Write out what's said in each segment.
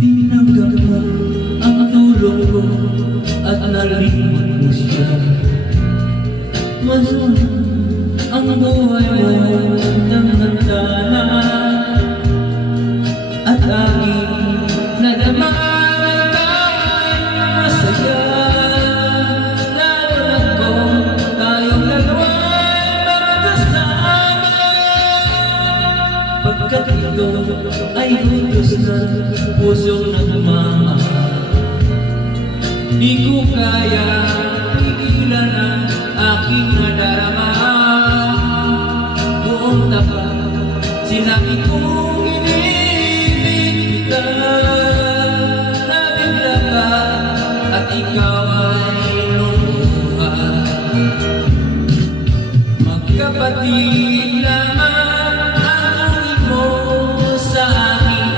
Tinanggap mo ang tulong ko at nalimot mo siya. Masama ang buhay mo ng hantana at aking nadama ay masaya. Lalo na kung tayong dalawa'y magkasama, pagkat ito ay hudos ng pusong nagmamahal. Di ko kaya pigilan ang aking nadarama. Buong tapat sinabi kong inibig kita. Nabigla ka at ikaw ay lumuha. Magkapatid lamang ang tuwid mo sa akin.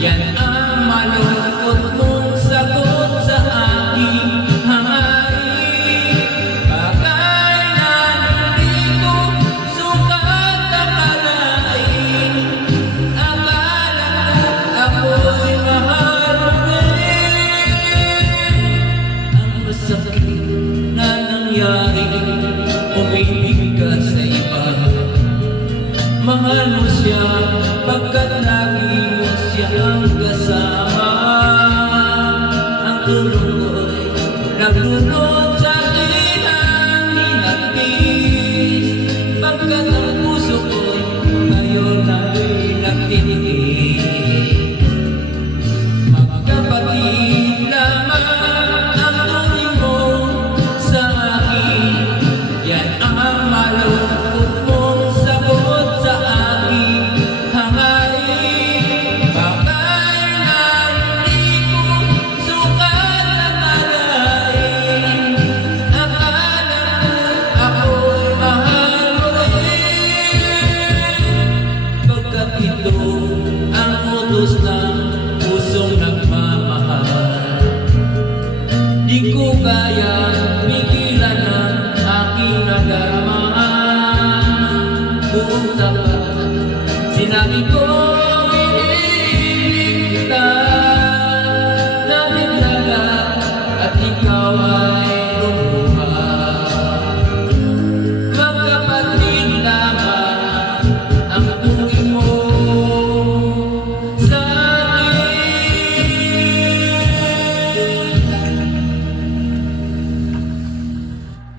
Yan ang malungkot mong sagot sa aking hangarin. Bagay na hindi ko sukat akalain. Akala ko ako'y mahal rin. Ang masakit na nangyari